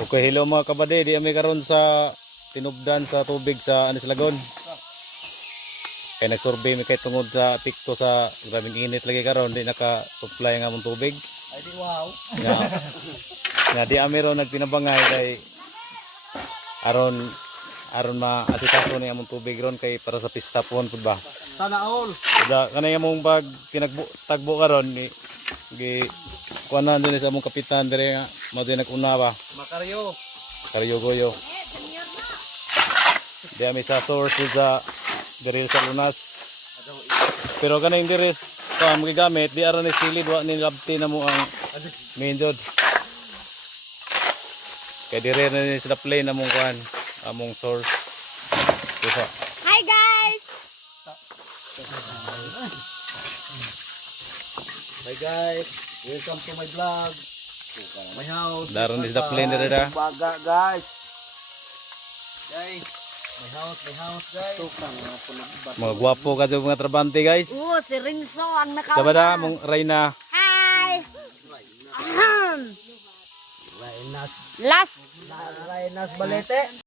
Okay, hello mga kabady, di kami karon sa tinubdan sa tubig sa Anis Lagon. Kaya nagsurvey mi kay tungod sa pikto sa grabing init lagi karon, di naka-supply nga mong tubig. Ay di wow. Nga di kami ron nagtinabangay kay aron maasikaso ni among tubig ron kay para sa pista pon pud ba. Sana all. Da kanay among pag tagbo karon ni gi kuanan din sa among kapitan dire nga mao din nag-una ba. Makaryo. Karyogoyo. Di kami sa source sa Garil sa Lunas. Pero kanang diri sa magigamit di aron ni silid wa ni labti na mo ang main jod. Kaya dire na ni sila play na mong kuan among source. Diba? Hi guys! Hi guys, welcome to my vlog. My house. Daron ni sila play na rin. Baga guys. Guys, my house guys. Mga gwapo ka dyan mga trabante guys. Si Rinso ang nakawa. Sabada mong Reyna. Hi! Ahem. Rainas. Last Rainas Balete.